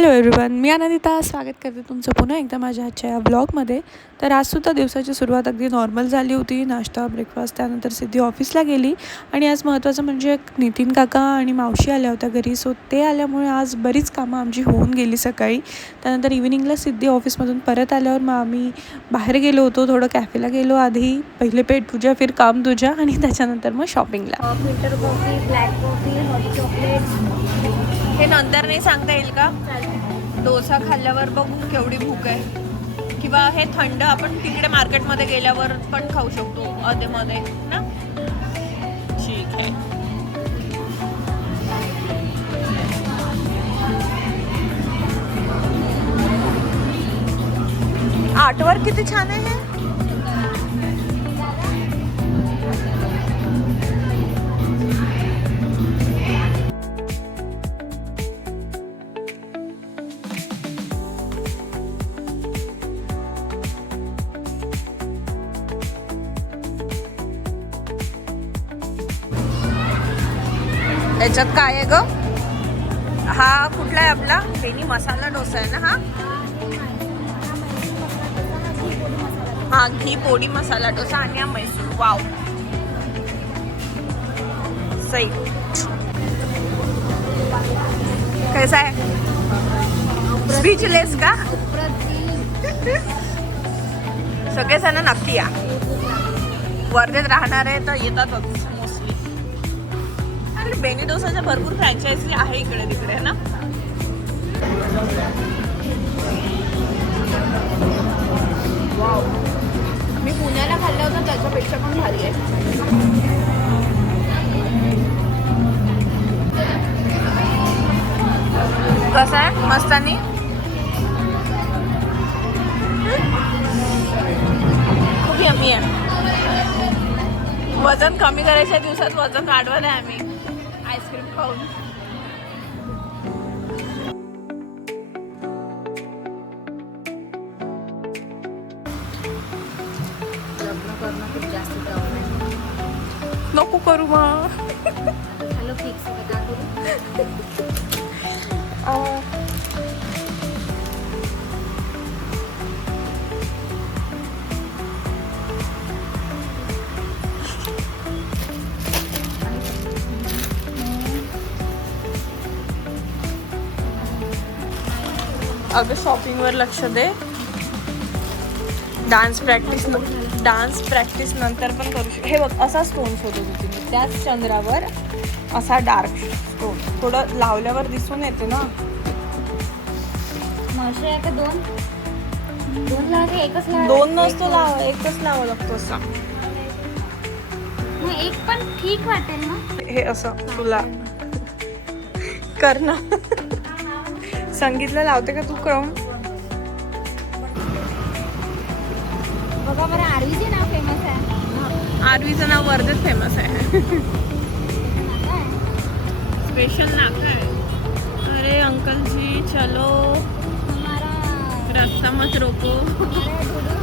Hello everyone, मी आनंदिता स्वागत करते तुमचं पुन्हा एकदा माझ्या आजच्या या ब्लॉगमध्ये. तर आजसुद्धा दिवसाची सुरुवात अगदी नॉर्मल झाली होती. नाश्ता, ब्रेकफास्ट, त्यानंतर सिद्धी ऑफिसला गेली. आणि आज महत्त्वाचं म्हणजे नितीन काका आणि मावशी आल्या होत्या घरी. सो ते आल्यामुळे आज बरीच कामं आमची होऊन गेली सकाळी. त्यानंतर इव्हिनिंगला सिद्धी ऑफिसमधून परत आल्यावर मग आम्ही बाहेर गेलो होतो, थोडं कॅफेला गेलो. आधी पहिले पेट तुझ्या फिर काम तुझ्या आणि त्याच्यानंतर मग शॉपिंगला. Filter coffee, black coffee, hot chocolate. हे नंतर नाही सांगता येईल का? डोसा खाल्ल्यावर बघू केवढी भूक आहे, किंवा हे थंड आपण तिकडे मार्केटमध्ये गेल्यावर पण खाऊ शकतो अधेमध्ये ना. ठीक आहे. आर्टवर्क किती छान आहे. याच्यात काय आहे ग? हा कुठला आहे आपला? बेनी मसाला डोसा आहे ना हा. हा घी पोडी मसाला डोसा आणि हा मैसूर. वाव, सही. कैसा आहे? स्पीचलेस का? सगळेजण नक्की या. वर्धेत राहणार आहे तर येतातच मोस्टली. आणि बेनी डोसाच्या भरपूर फ्रँचायझी आहे इकडे तिकडे ना. वाव, मी पुण्याला खाल्लं होतं त्याच्यापेक्षा पण भारी आहे. कसं आहे? मस्तानी. खूप यम्मी आहे. वजन कमी करायच्या दिवसात वजन वाढवलं आहे आम्ही आईस्क्रीम खाऊन. लग्न करणं खूप जास्त प्रॉब्लेम आहे. नको करू मग. हॅलो फिक्स आहे का करू? अगं शॉपिंगवर लक्ष दे. डान्स प्रॅक्टिस नंतर पण करू शकतो. हे बघ, असा स्टोन शोधत होती मी त्याच चंद्रावर. असा डार्क स्टोन थोडं लावल्यावर दिसून येते ना. मशी आहे का? दोन लावायचे? एकच लावायचे? दोन नसतो लावा, एकच लावा लागतो असा. मग एक पण ठीक वाटेल ना. हे असं तुला कर ना. संगीतला लावते का तू करून? बघा बरं, आरवीचे नाव फेमस आहे. आरवीचं नाव वर्धेत फेमस आहे. स्पेशल नाका आहे. अरे अंकल जी चलो, हमारा रास्ता मत रोको. अरे